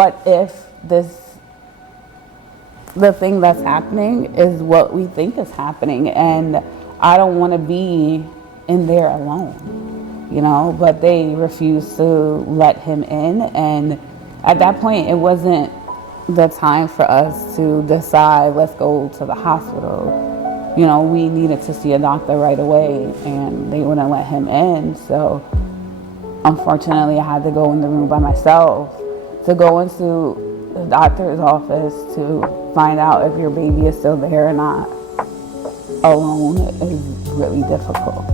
What if the thing that's happening is what we think is happening, and I don't want to be in there alone, but they refused to let him in. And at that point, it wasn't the time for us to decide, let's go to the hospital. We needed to see a doctor right away, and they wouldn't let him in. So unfortunately, I had to go in the room by myself to go into the doctor's office to find out if your baby is still there or not. Alone is really difficult.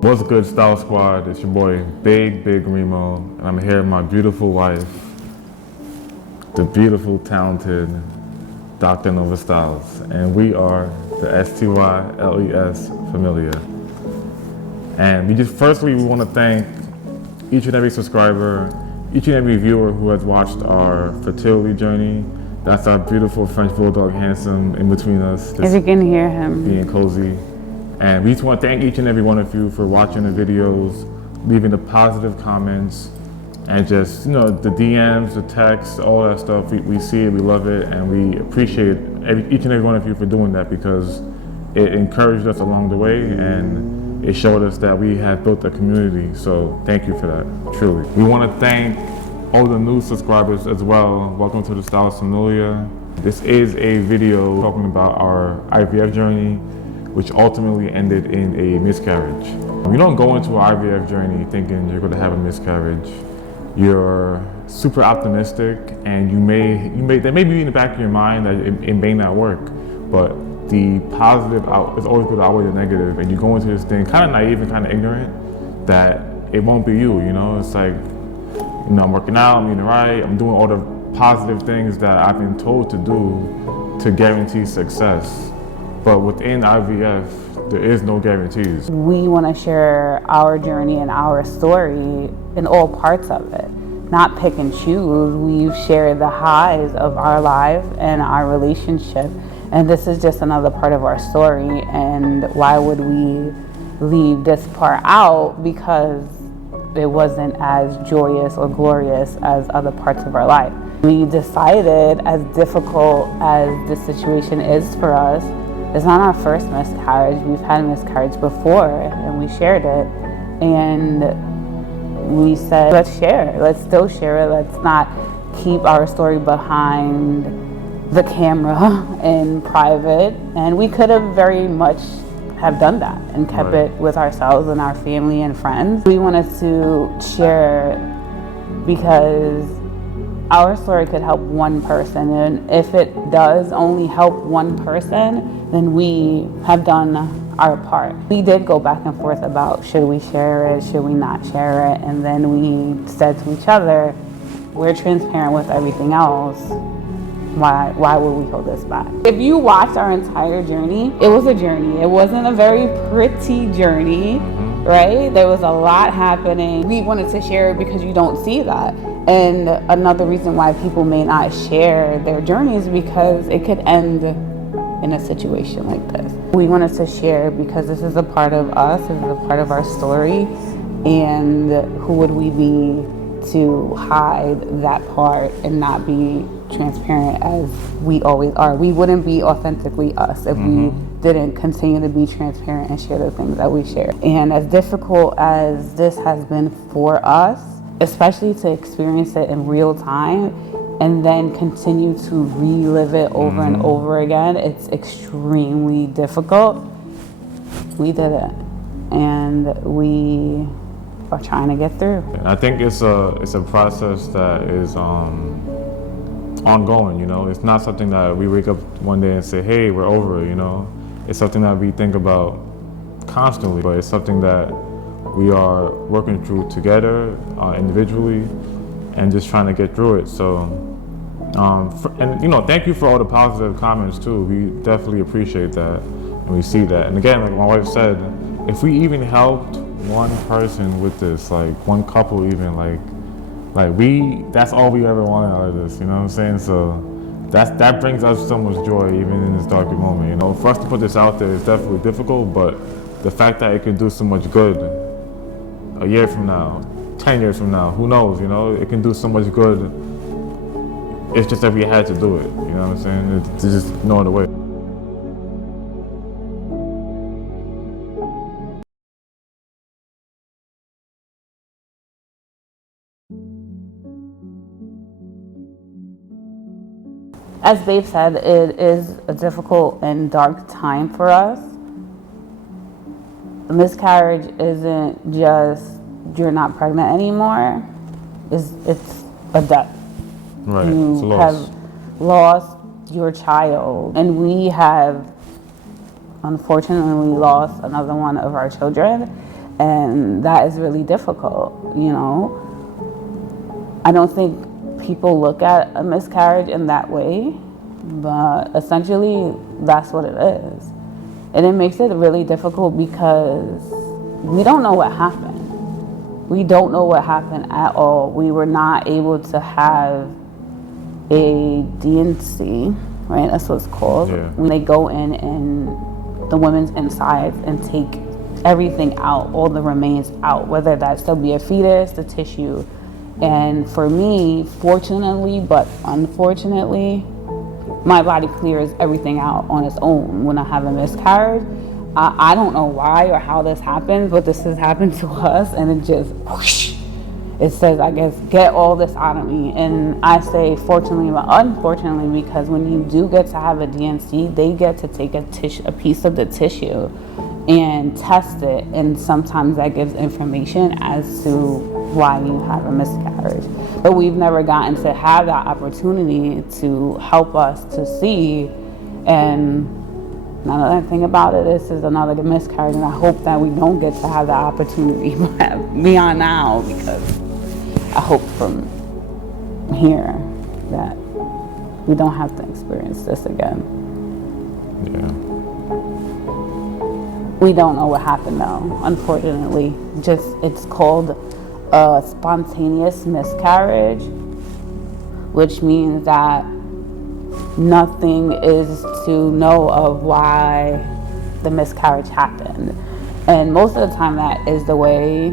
What's good, Style Squad? It's your boy, Big Remo, and I'm here with my beautiful wife, the beautiful, talented Dr. Nova Styles, and we are the STYLES Familia. And we want to thank each and every subscriber, each and every viewer who has watched our fertility journey. That's our beautiful French Bulldog Handsome in between us. If you can hear him. Being cozy. And we just want to thank each and every one of you for watching the videos, leaving the positive comments, and just, the DMs, the texts, all that stuff. We see it, we love it, and we appreciate each and every one of you for doing that, because it encouraged us along the way, and it showed us that we have built a community. So thank you for that, truly. We want to thank all the new subscribers as well. Welcome to the Style Familia. This is a video talking about our IVF journey, which ultimately ended in a miscarriage. You don't go into an IVF journey thinking you're going to have a miscarriage. You're super optimistic, and there may be in the back of your mind that it may not work, but the positive is always going to outweigh the negative, and you go into this thing kind of naive and kind of ignorant that it won't be you. It's like, I'm working out, I'm eating right, I'm doing all the positive things that I've been told to do to guarantee success. But within IVF, there is no guarantees. We want to share our journey and our story in all parts of it, not pick and choose. We've shared the highs of our life and our relationship, and this is just another part of our story. And why would we leave this part out? Because it wasn't as joyous or glorious as other parts of our life. We decided, as difficult as this situation is for us, it's not our first miscarriage. We've had a miscarriage before, and we shared it. And we said, let's still share it. Let's not keep our story behind the camera in private. And we could have very much have done that and kept it with ourselves and our family and friends. We wanted to share because our story could help one person, and if it does only help one person, then we have done our part. We did go back and forth about, should we share it, should we not share it, and then we said to each other, we're transparent with everything else. Why would we hold this back? If you watched our entire journey, it was a journey. It wasn't a very pretty journey, right? There was a lot happening. We wanted to share it because you don't see that. And another reason why people may not share their journeys, because it could end in a situation like this. We wanted to share because this is a part of us, this is a part of our story, and who would we be to hide that part and not be transparent as we always are. We wouldn't be authentically us if we didn't continue to be transparent and share the things that we share. And as difficult as this has been for us, especially to experience it in real time and then continue to relive it over and over again, it's extremely difficult. We did it, and we are trying to get through. I think it's a process that is ongoing, you know. It's not something that we wake up one day and say, hey, we're over it, you know. It's something that we think about constantly, but it's something that we are working through together, individually, and just trying to get through it. So, and you know, thank you for all the positive comments too. We definitely appreciate that, and we see that. And again, like my wife said, if we even helped one person with this, like one couple even, that's all we ever wanted out of this, you know what I'm saying? So that brings us so much joy even in this darker moment, you know. For us to put this out there is definitely difficult, but the fact that it can do so much good a year from now, 10 years from now, who knows, you know, it can do so much good. It's just that we had to do it, you know what I'm saying? There's just no other way. As Babe said, it is a difficult and dark time for us. A miscarriage isn't just you're not pregnant anymore. It's a death. Right. You have lost your child, and we have unfortunately lost another one of our children, and that is really difficult, you know. I don't think people look at a miscarriage in that way, but essentially that's what it is. And it makes it really difficult because we don't know what happened. We don't know what happened at all. We were not able to have a DNC, right? That's what it's called. Yeah. When they go in and the women's insides and take everything out, all the remains out, whether that still be a fetus, the tissue. And for me, fortunately, but unfortunately, my body clears everything out on its own when I have a miscarriage. I don't know why or how this happens, but this has happened to us, and it just whoosh, it says, I guess, get all this out of me. And I say fortunately, but unfortunately, because when you do get to have a DNC, they get to take a piece of the tissue and test it, and sometimes that gives information as to why you have a miscarriage. But we've never gotten to have that opportunity to help us to see. And now that I think about it, this is another miscarriage, and I hope that we don't get to have that opportunity beyond now, because I hope from here that we don't have to experience this again. Yeah. We don't know what happened though, unfortunately. It's called a spontaneous miscarriage, which means that nothing is to know of why the miscarriage happened. And most of the time that is the way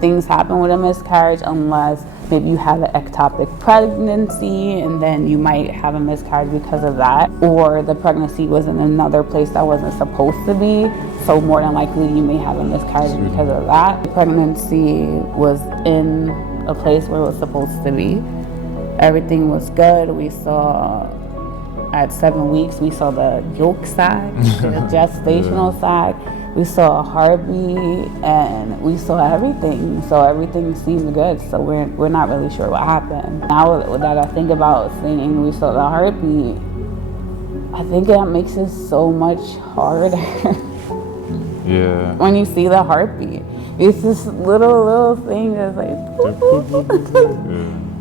things happen with a miscarriage, unless maybe you have an ectopic pregnancy and then you might have a miscarriage because of that, or the pregnancy was in another place that wasn't supposed to be, so more than likely you may have a miscarriage because of that. The pregnancy was in a place where it was supposed to be. Everything was good. We saw at 7 weeks, we saw the yolk sac, the gestational sac. We saw a heartbeat, and we saw everything. So everything seemed good. So we're not really sure what happened. Now that I think about saying we saw the heartbeat, I think that makes it so much harder. Yeah. When you see the heartbeat, it's this little thing that's like,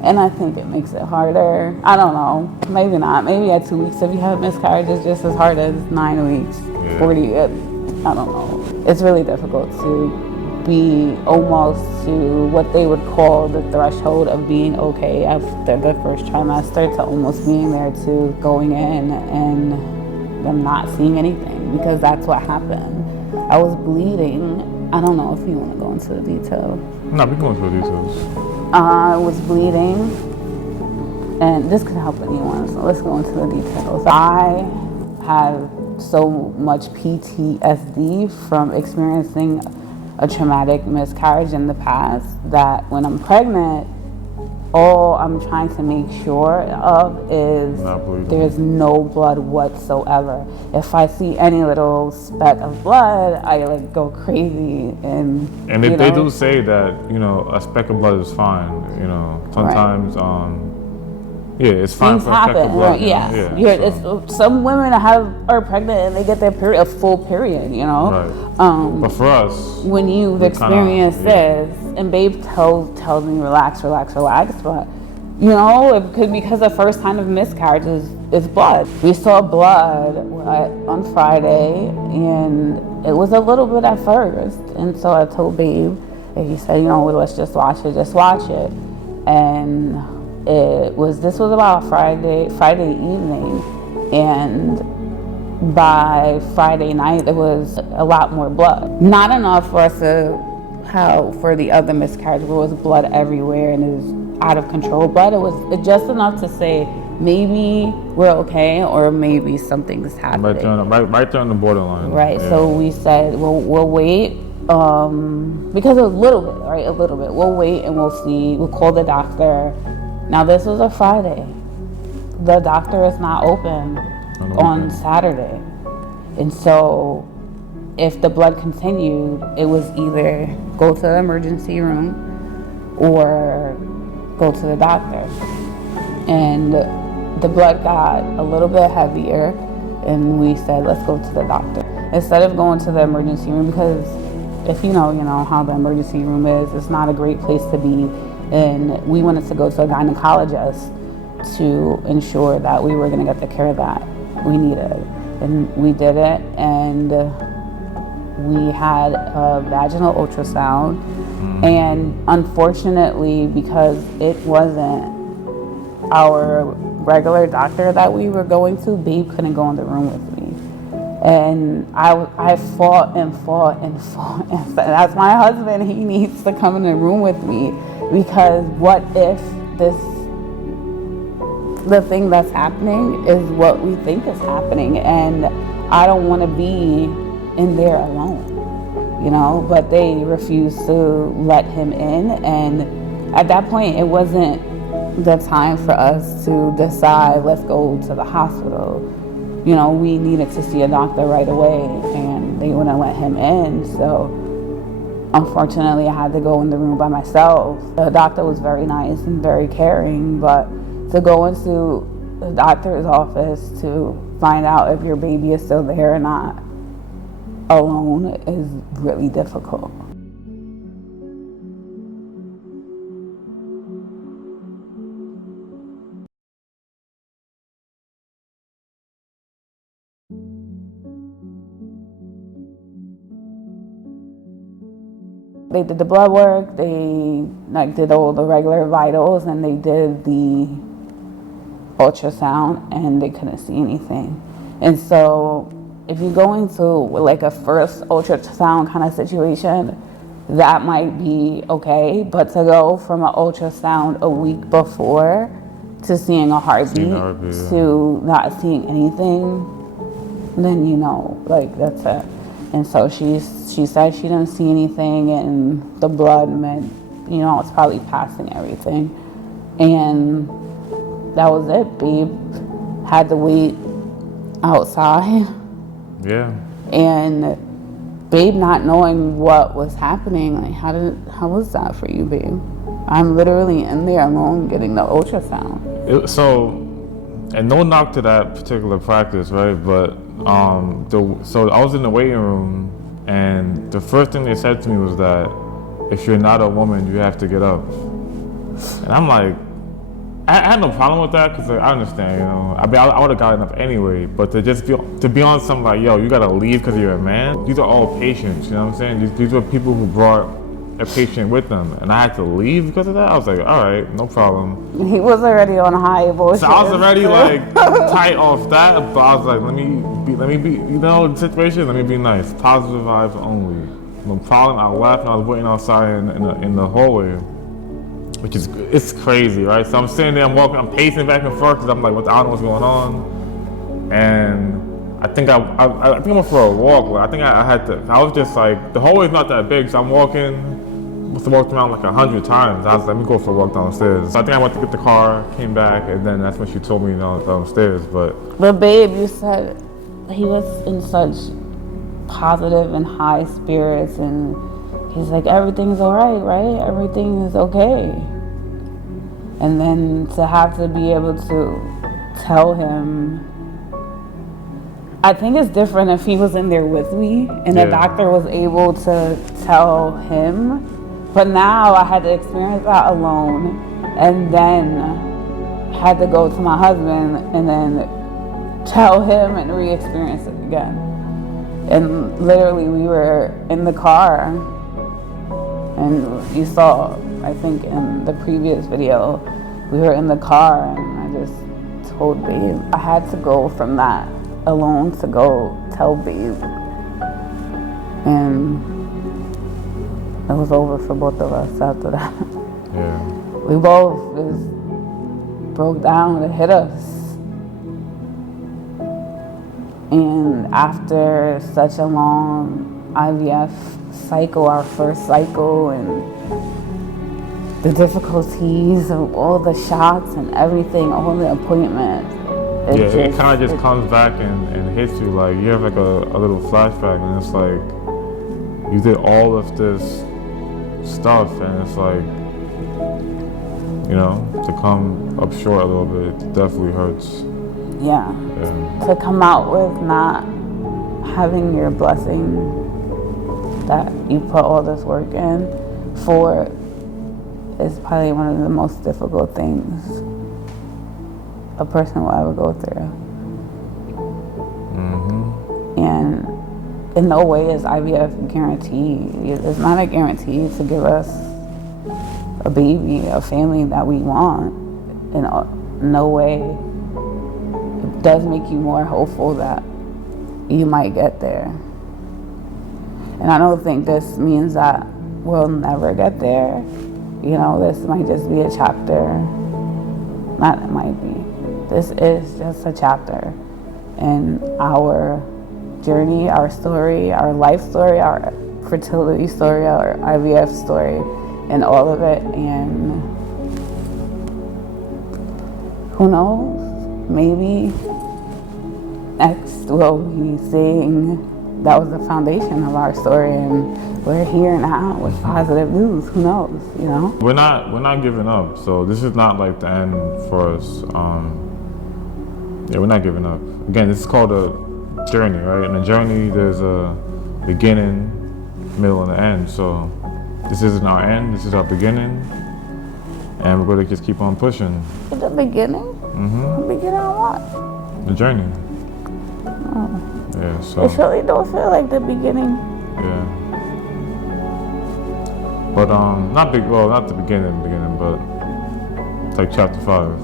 and I think it makes it harder. I don't know. Maybe not. Maybe at 2 weeks, if you have miscarriage, it's just as hard as 9 weeks, 40. I don't know. It's really difficult to be almost to what they would call the threshold of being okay after the first trimester, to almost being there to going in and them not seeing anything, because that's what happened. I was bleeding. I don't know if you want to go into the details. No, we go into the details. I was bleeding, and this could help anyone, so let's go into the details. I have so much PTSD from experiencing a traumatic miscarriage in the past that when I'm pregnant, all I'm trying to make sure of is there's no blood whatsoever. If I see any little speck of blood, I like go crazy. And they do say that, you know, a speck of blood is fine. You know, sometimes yeah, it's fine for a speck of blood. Right. Some women are pregnant and they get their period, a full period, you know. Right. But for us, when you've experienced this, and Babe tells me relax, but you know, it could, because the first sign of miscarriage is blood. We saw blood on Friday, and it was a little bit at first, and so I told Babe, and he said, you know, let's just watch it, and this was about Friday evening, and by Friday night there was a lot more blood. Not enough for us to for the other miscarriage where it was blood everywhere and it was out of control blood. It was just enough to say maybe we're okay or maybe something's happening. Right there on the borderline. Right. Yeah. So we said we'll wait. Because a little bit. We'll wait and we'll see. We'll call the doctor. Now this was a Friday. The doctor is not open on Saturday. And so if the blood continued, it was either go to the emergency room or go to the doctor. And the blood got a little bit heavier, and we said, let's go to the doctor. Instead of going to the emergency room, because if you know how the emergency room is, it's not a great place to be. And we wanted to go to a gynecologist to ensure that we were gonna get the care that we needed. And we did it, and we had a vaginal ultrasound, and unfortunately, because it wasn't our regular doctor that we were going to, Babe couldn't go in the room with me. And I fought. That's my husband. He needs to come in the room with me, because what if the thing that's happening is what we think is happening, and I don't want to be in there alone, you know. But they refused to let him in, and at that point it wasn't the time for us to decide let's go to the hospital. You know, we needed to see a doctor right away, and they wouldn't let him in. So unfortunately I had to go in the room by myself. The doctor was very nice and very caring, but to go into the doctor's office to find out if your baby is still there or not alone is really difficult. They did the blood work, they did all the regular vitals, and they did the ultrasound, and they couldn't see anything. And so if you go into like a first ultrasound kind of situation, that might be okay, but to go from an ultrasound a week before to seeing a heartbeat to not seeing anything, then you know, like, that's it. And so she said she didn't see anything, and the blood meant, you know, it's probably passing everything. And that was it. Babe had to wait outside. Yeah. And Babe not knowing what was happening, like, how was that for you, Babe? I'm literally in there alone getting the ultrasound. And no knock to that particular practice, right? But so I was in the waiting room, and the first thing they said to me was that if you're not a woman, you have to get up. And I'm like, I had no problem with that, because I understand, you know. I mean, I would have gotten up anyway, but to be on something like, yo, you gotta leave because you're a man. These are all patients, you know what I'm saying? These are people who brought a patient with them, and I had to leave because of that. I was like, all right, no problem. He was already on high emotions. So I was already like tight off that, but I was like, let me be, you know, the situation. Let me be nice, positive vibes only. No problem. I left and I was waiting outside in the hallway, which is it's crazy, right? So I'm sitting there, I'm pacing back and forth because I'm like, I don't know what's going on, and I think I went for a walk. But I think I was just like, the hallway's not that big, so I'm walking. Must have walked around like 100 times. I was like, let me go for a walk downstairs. So I think I went to get the car, came back, and then that's when she told me downstairs. But babe, you said he was in such positive and high spirits, and he's like, everything's all right, right? Everything is okay. And then to have to be able to tell him, I think it's different if he was in there with me and the doctor was able to tell him. But now I had to experience that alone, and then had to go to my husband and then tell him and re-experience it again. And literally we were in the car, and you saw, I think in the previous video, we were in the car, and I just told Babe. I had to go from that alone to go tell Babe, and it was over for both of us after that. yeah, We both just broke down. It hit us. And after such a long IVF cycle, our first cycle, and the difficulties of all the shots and everything, all the appointments. It kind of just comes back and hits you. Like, you have like a little flashback, and it's like, you did all of this stuff, and it's like, you know, to come up short a little bit, it definitely hurts. Yeah. To come out with not having your blessing that you put all this work in for is probably one of the most difficult things a person will ever go through. Mm-hmm. And in no way is IVF guaranteed. It's not a guarantee to give us a baby, a family that we want. In no way. It does make you more hopeful that you might get there. And I don't think this means that we'll never get there. You know, this might just be a chapter. Not it might be. This is just a chapter in our journey, our story, our life story, our fertility story, our IVF story, and all of it. And who knows? Maybe next we'll be saying that was the foundation of our story, and we're here now with positive news. Who knows? You know, we're not giving up. So this is not like the end for us. We're not giving up. Again, this is called a journey, right? In a journey, there's a beginning, middle, and an end. So this isn't our end. This is our beginning, and we're going to just keep on pushing. At the beginning. Mm-hmm. The beginning of what? The journey. Oh. Yeah. So. It really don't feel like the beginning. Yeah. But not the beginning, but it's like chapter 5.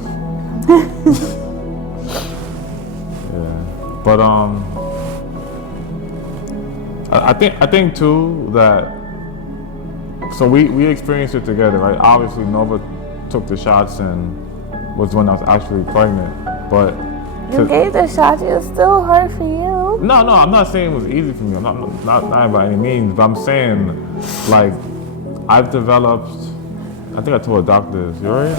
Yeah. But I think too that, so we experienced it together, right? Obviously Nova took the shots and was the one that was actually pregnant, but you gave the shots. It was still hard for you. No, I'm not saying it was easy for me. I'm not by any means, but I'm saying, like, I've developed, I think I told the doctor this, you alright?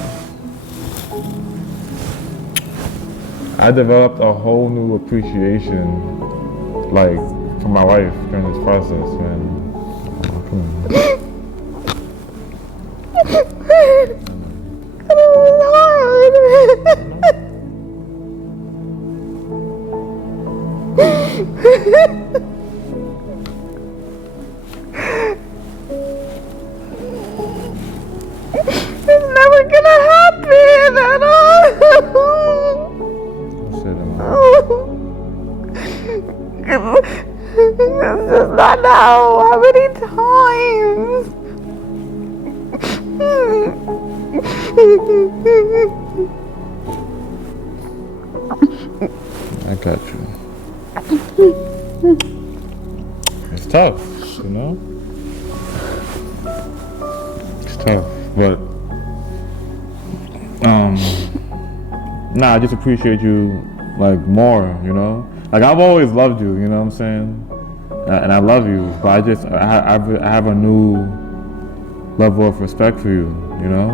I developed a whole new appreciation, like, for my wife during this process, man. Oh, come on. It was hard. It's never gonna happen at all. It's just not now. How many times? I got you. It's tough, you know? It's tough, but nah, I just appreciate you like more, you know? Like I've always loved you, you know what I'm saying? And I love you, but I have a new level of respect for you, you know?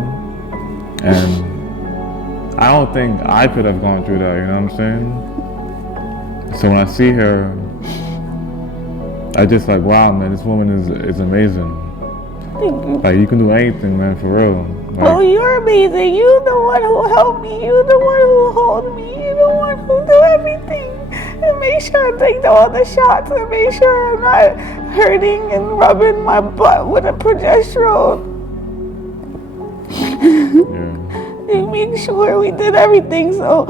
And I don't think I could have gone through that, you know what I'm saying? So when I see her, I just like, wow, man, this woman is amazing. Thank you. Like, you can do anything, man, for real. Like, Oh, you're amazing. You're the one who helped me. You're the one who hold me. You're the one who do everything. And make sure I take all the shots and make sure I'm not hurting and rubbing my butt with a progesterone. yeah. And make sure we did everything. So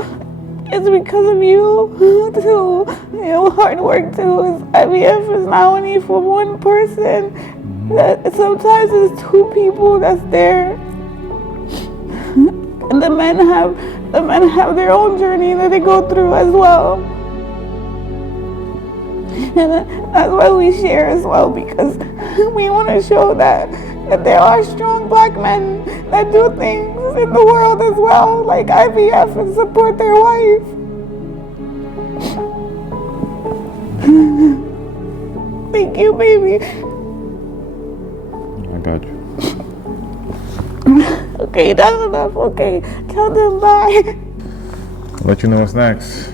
it's because of you too. You know, hard work too. IVF is not only for one person. That sometimes it's two people that's there. And the men have their own journey that they go through as well. And that's why we share as well, because we want to show that there are strong black men that do things in the world as well, like IVF, and support their wife. Thank you, baby. I got you. Okay, that's enough. Okay, count them by. I'll let you know what's next.